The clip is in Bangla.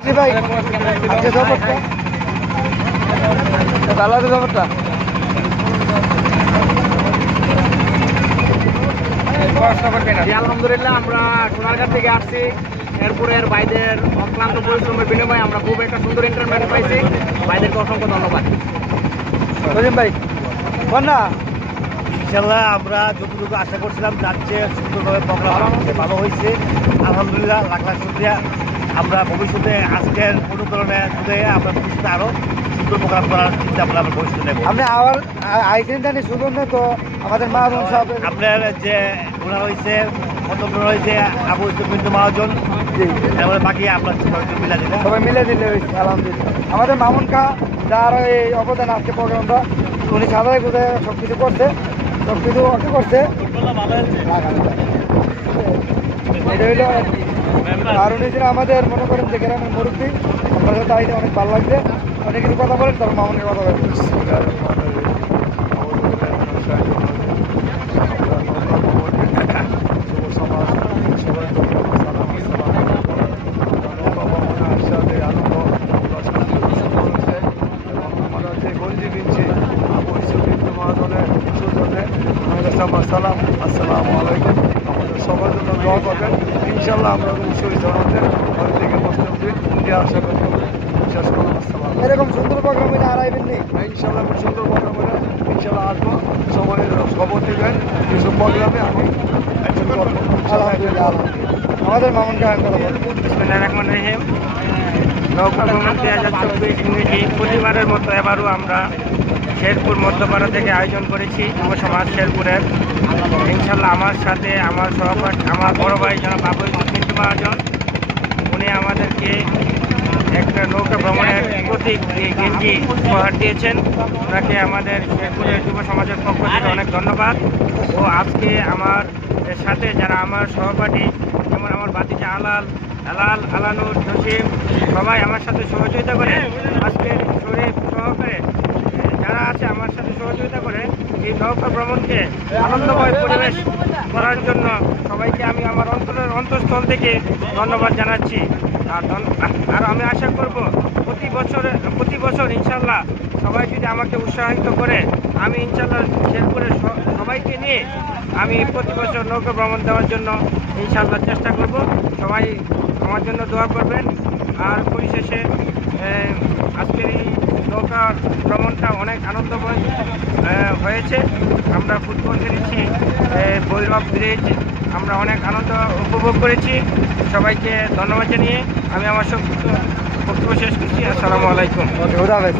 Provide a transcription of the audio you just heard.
ভাই আজকে খবরটা ভালো আছে খবরটা। আলহামদুলিল্লাহ আমরা সোনারঘাট থেকে আসছি। এরপরের ভাইদের অক্লান্ত পরিশ্রমের বিনিময়ে আমরা খুব একটা সুন্দর ইন্টারমেন্ট পাইছি। ভাইদেরকে অসংখ্য ধন্যবাদ। রহিম ভাই বল না। ইনশাল্লাহ আমরা যতটুকু আশা করছিলাম তার চেয়ে সুন্দরভাবে প্রোগ্রাম ভালো হয়েছে। আলহামদুলিল্লাহ, লাখ লাখ শুক্রিয়া। আমরা ভবিষ্যতে আজকের অনুকরণে যদি আমরা ভবিষ্যতে আরও সুন্দর প্রোগ্রাম করার চিন্তা আমরা ভবিষ্যতে নেব। আপনি আবার আইসেন জানি শুধু না তো আমাদের মা বোন সব আপনার যে ওনার হয়েছে অন্তর্গ্রহণ হয়েছে আবু ইসমিন্দ মহাজন, তারপরে বাকি আপনার মিলা দিলে সবাই মিলে দিলে হয়েছে। আলহামদুলিল্লাহ আমাদের মামুন খা যার এই অবদান আজকে প্রোগ্রামটা উনি সাদাই কোথায় সব কিছু করছে, সব কিছু অটো করছে। এটা হইলো আর উনি যেন আমাদের মনে করেন যে গ্রামের মুরব্বী, আমার সাথে আইতে অনেক ভালো লাগছে। অনেক কিছু কথা বলেন, তার মামুনের কথা বলেন। সালাম, আসসালামু আলাইকুম। আমাদের সবার জন্য দোয়া করবেন। ইনশাল্লাহ আমরা অবশ্যই জনগণের ঘর থেকে মুসলিম দিয়ে আশা করতে হবে। শেষ করলাম, আসসালাম। এরকম সুন্দর প্রোগ্রাম হলে আর আইবেন নি। ইনশাল্লাহ খুব সুন্দর প্রোগ্রাম হলে ইনশাল্লাহ আসবো। সবাই খবর দেবেন এসব প্রোগ্রামে আমি একজন করবো। আলহামদুলিল্লাহ আমাদের মামুন খা কথা বলেন। বিসমিল্লাহির রহমানির রহিম। নৌকা ভ্রমণ 2024 ইংরেজি প্রতিবারের মতো এবারও আমরা শেরপুর মধ্যপাড়া থেকে আয়োজন করেছি যুব সমাজ শেরপুরের। ইনশাল্লাহ আমার সাথে আমার সহপাঠী আমার বড় ভাই জনাব আবু ইসমিন্দ মহাজন, উনি আমাদেরকে একটা নৌকা ভ্রমণের প্রতীক গেঞ্জি উপহার দিয়েছেন। ওনাকে আমাদের শেরপুরের যুব সমাজের পক্ষ থেকে অনেক ধন্যবাদ। ও আজকে আমার সাথে যারা আমার সহপাঠী, যেমন আমার ভাতিজা আলানুর, জসিম, সবাই আমার সাথে সহযোগিতা করে আজকের শরীফ সহকারে যারা আছে আমার সাথে সহযোগিতা করে এই নৌকা ভ্রমণকে আনন্দময় পরিবেশ করার জন্য সবাইকে আমি আমার অন্তঃস্থল থেকে ধন্যবাদ জানাচ্ছি। আর আমি আশা করব প্রতি বছর ইনশাল্লাহ সবাই যদি আমাকে উৎসাহিত করে আমি ইনশাল্লাহ শেরপুরের সবাইকে নিয়ে আমি প্রতি বছর নৌকা ভ্রমণ দেওয়ার জন্য ইনশাল্লাহ চেষ্টা করব। সবাই আমার জন্য দোয়া করবেন। আর পরিশেষে আজকের এই নৌকা ভ্রমণটা অনেক আনন্দময় হয়েছে। আমরা ফুটবল খেলেছি, ভৈরব ব্রিজ আমরা অনেক আনন্দ উপভোগ করেছি। সবাইকে ধন্যবাদ জানিয়ে আমি আমার সব বক্তব্য শেষ করছি। আসসালামু আলাইকুম। ওকে, খুদা হাফেজ।